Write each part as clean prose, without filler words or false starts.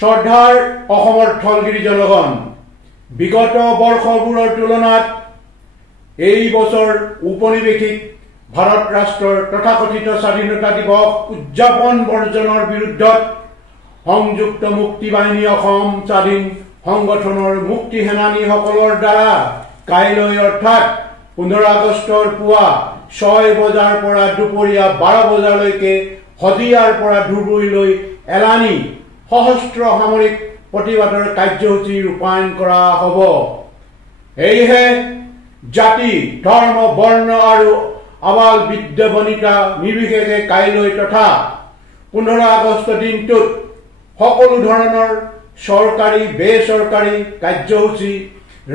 শ্ৰদ্ধাৰ অসমৰ থলগিৰি জনগণ বিগত বৰ্ষবোৰৰ তুলনাত এই বছৰ উপনিবেশিক ভাৰত ৰাষ্ট্ৰৰ তথাকথিত স্বাধীনতা দিৱস উদযাপন বৰ্জনৰ বিৰুদ্ধত সংযুক্ত মুক্তি বাহিনী অসম স্বাধীন সংগঠনৰ মুক্তি সেনানীসকলৰ দ্বাৰা কাইলৈ অৰ্থাৎ 15 আগষ্টৰ পুৱা 6 বজাৰ পৰা দুপৰীয়া 12 বজালৈকে হদিয়াৰ পৰা ধুবুৰীলৈ এলানি সহস্ৰ সামৰিক প্ৰতিবাদৰ কাৰ্যসূচী ৰূপায়ণ কৰা হ'ব। এইহে জাতি ধৰ্ম বৰ্ণ আৰু আবাল বৃদ্ধ বনিতা নিৰ্বিশেষে কাইলৈ তথা 15 আগষ্ট দিনটোত সকলো ধৰণৰ চৰকাৰী বেচৰকাৰী কাৰ্যসূচী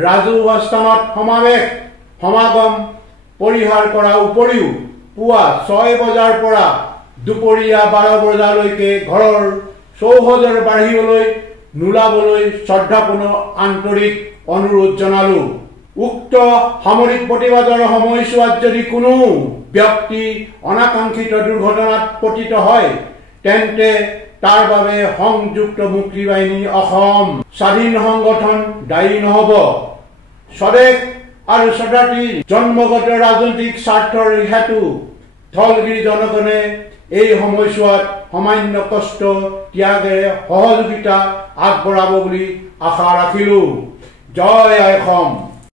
ৰাজহুৱা স্থানত সমাগম পৰিহাৰ কৰাৰ উপৰিও পুৱা 6 বজাৰ পৰা দুপৰীয়া 12 বজালৈকে ঘৰৰ চৌহদৰ বাহিৰলৈ নোলাবলৈ শ্ৰদ্ধাপূৰ্ণ আন্তৰিক অনুৰোধ জনালো। উক্ত সামৰিক প্ৰতিবাদৰ সময়ছোৱাত যদি কোনো ব্যক্তি অনাকাংক্ষিত দুৰ্ঘটনাত পতিত হয় তেন্তে তাৰ বাবে সংযুক্ত মুক্তি বাহিনী অসম স্বাধীন সংগঠন দায়ী নহব। স্বদেশ আৰু স্বজাতিৰ জন্মগত ৰাজনৈতিক স্বাৰ্থৰ হেতু থলগিৰি জনগণে এই সময়ছোৱাত সামান্য কষ্ট ত্যাগেৰে সহযোগিতা আগবঢ়াব বুলি আশা ৰাখিলো। জয় অসম।